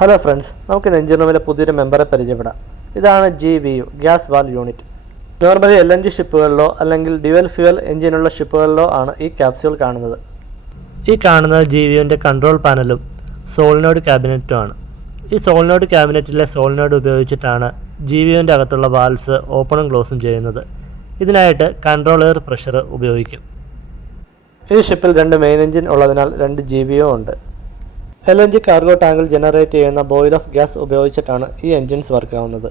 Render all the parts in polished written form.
Hello friends, നമുക്ക് engine റൂമിലെ പുതിയൊരു മെമ്പറെ പരിചയപ്പെടാം. ഇതാണ് GVU gas valve unit. Normally LNG ഷിപ്പുകളിലോ അല്ലെങ്കിൽ ഡ്യുവൽ ഫ്യൂവൽ എഞ്ചിനുള്ള ഷിപ്പുകളിലോ ആണ് ഈ ക്യാപ്സ്യൂൾ കാണുന്നത്. ഈ കാണുന്നത് GVUവിൻ്റെ കൺട്രോൾ പാനലും സോളിനോയ്ഡ് ക്യാബിനറ്റുമാണ്. ഈ സോളിനോയ്ഡ് ക്യാബിനറ്റിലെ സോളിനോയ്ഡ് ഉപയോഗിച്ചിട്ടാണ് GVUവിൻ്റെ അകത്തുള്ള വാൽവ്സ് ഓപ്പണും ക്ലോസും ചെയ്യുന്നത്. ഇതിനായിട്ട് കൺട്രോൾ എയർ പ്രഷർ ഉപയോഗിക്കും. ഈ ഷിപ്പിൽ 2 മെയിൻ എഞ്ചിൻ ഉള്ളതിനാൽ 2 GVU ഉണ്ട്. LNG കാർഗോ ടാങ്കിൽ ജനറേറ്റ് ചെയ്യുന്ന ബോയിൽ ഓഫ് ഗ്യാസ് ഉപയോഗിച്ചിട്ടാണ് ഈ എൻജിൻസ് വർക്ക് ആവുന്നത്.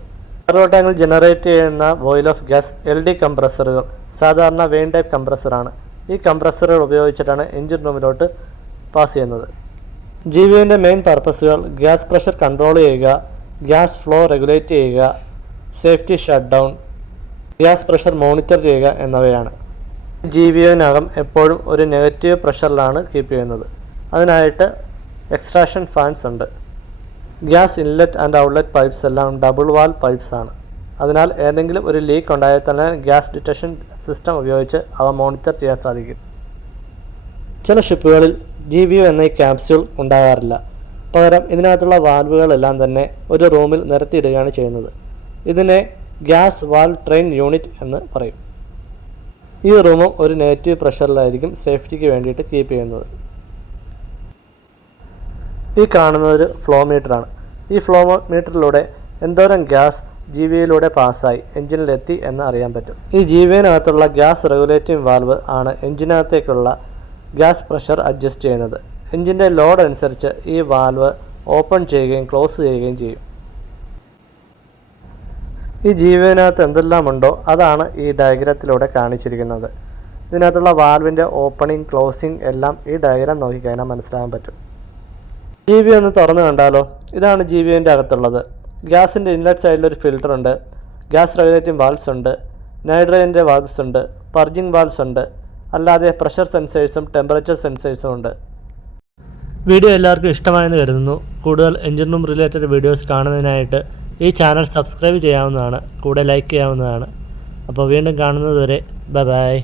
കാർഗോ ടാങ്കിൽ ജനറേറ്റ് ചെയ്യുന്ന ബോയിൽ ഓഫ് ഗ്യാസ് LD കംപ്രസറുകൾ സാധാരണ വെയിൻ ടൈപ്പ് കംപ്രസറാണ്. ഈ കംപ്രസറുകൾ ഉപയോഗിച്ചിട്ടാണ് എഞ്ചിൻ റൂമിലോട്ട് പാസ് ചെയ്യുന്നത്. GVUവിൻ്റെ മെയിൻ പർപ്പസുകൾ ഗ്യാസ് പ്രഷർ കൺട്രോൾ ചെയ്യുക, ഗ്യാസ് ഫ്ലോ റെഗുലേറ്റ് ചെയ്യുക, safety shut down, gas pressure monitor ചെയ്യുക എന്നിവയാണ്. GVUവിനകം എപ്പോഴും ഒരു നെഗറ്റീവ് പ്രഷറിലാണ് കീപ്പ് ചെയ്യുന്നത്. അതിനായിട്ട് എക്സ്ട്രാക്ഷൻ ഫാൻസ് ഉണ്ട്. Gas inlet and outlet pipes എല്ലാം ഡബിൾ വാൽ പൈപ്പ്സ് ആണ്. അതിനാൽ ഏതെങ്കിലും ഒരു ലീക്ക് ഉണ്ടായാൽ തന്നെ ഗ്യാസ് ഡിറ്റക്ഷൻ സിസ്റ്റം ഉപയോഗിച്ച് അവ മോണിറ്റർ ചെയ്യാൻ സാധിക്കും. ചില ഷിപ്പുകളിൽ GVU എന്ന ഈ ക്യാപ്സ്യൂൾ ഉണ്ടാകാറില്ല. പകരം ഇതിനകത്തുള്ള വാൽവുകളെല്ലാം തന്നെ ഒരു റൂമിൽ നിരത്തിയിടുകയാണ് ചെയ്യുന്നത്. ഇതിനെ ഗ്യാസ് വാൽവ് ട്രെയിൻ യൂണിറ്റ് എന്ന് പറയും. ഈ റൂമും ഒരു നെഗറ്റീവ് പ്രഷറിലായിരിക്കും സേഫ്റ്റിക്ക് വേണ്ടിയിട്ട് കീപ്പ് ചെയ്യുന്നത്. ഈ കാണുന്നത് ഒരു ഫ്ലോ മീറ്ററാണ്. ഈ ഫ്ലോ മീറ്ററിലൂടെ എന്തോരം ഗ്യാസ് GVUയിലൂടെ പാസ്സായി എഞ്ചിനിലെത്തി എന്ന് അറിയാൻ പറ്റും. ഈ GVUവിനകത്തുള്ള ഗ്യാസ് റെഗുലേറ്റിംഗ് വാൽവ് ആണ് എഞ്ചിനകത്തേക്കുള്ള ഗ്യാസ് പ്രഷർ അഡ്ജസ്റ്റ് ചെയ്യുന്നത്. എഞ്ചിൻ്റെ ലോഡ് അനുസരിച്ച് ഈ വാൽവ് ഓപ്പൺ ചെയ്യുകയും ക്ലോസ് ചെയ്യുകയും ചെയ്യും. ഈ GVUവിനകത്ത് എന്തെല്ലാം ഉണ്ടോ അതാണ് ഈ ഡയഗ്രത്തിലൂടെ കാണിച്ചിരിക്കുന്നത്. ഇതിനകത്തുള്ള വാൽവിൻ്റെ ഓപ്പണിംഗ് ക്ലോസിംഗ് എല്ലാം ഈ ഡയഗ്രാം നോക്കിക്കഴിഞ്ഞാൽ മനസ്സിലാകാൻ പറ്റും. GVU ഒന്ന് തുറന്നു കണ്ടാലോ? ഇതാണ് GVUവിൻ്റെ അകത്തുള്ളത്. ഗ്യാസിൻ്റെ ഇൻലെറ്റ് സൈഡിൽ ഒരു ഫിൽറ്റർ ഉണ്ട്, ഗ്യാസ് റെഗുലേറ്റിംഗ് വാൽവ്സ് ഉണ്ട്, നൈട്രജൻ്റെ വാൽവ്സ് ഉണ്ട്, പർജിങ് വാൽവ്സ് ഉണ്ട്, അല്ലാതെ പ്രഷർ സെൻസേഴ്സും ടെമ്പറേച്ചർ സെൻസേഴ്സും ഉണ്ട്. വീഡിയോ എല്ലാവർക്കും ഇഷ്ടമായെന്ന് കരുതുന്നു. കൂടുതൽ എഞ്ചിൻ റൂം റിലേറ്റഡ് വീഡിയോസ് കാണുന്നതിനായിട്ട് ഈ ചാനൽ സബ്സ്ക്രൈബ് ചെയ്യാവുന്നതാണ്, കൂടെ ലൈക്ക് ചെയ്യാവുന്നതാണ്. അപ്പോൾ വീണ്ടും കാണുന്നത് വരെ ബൈ.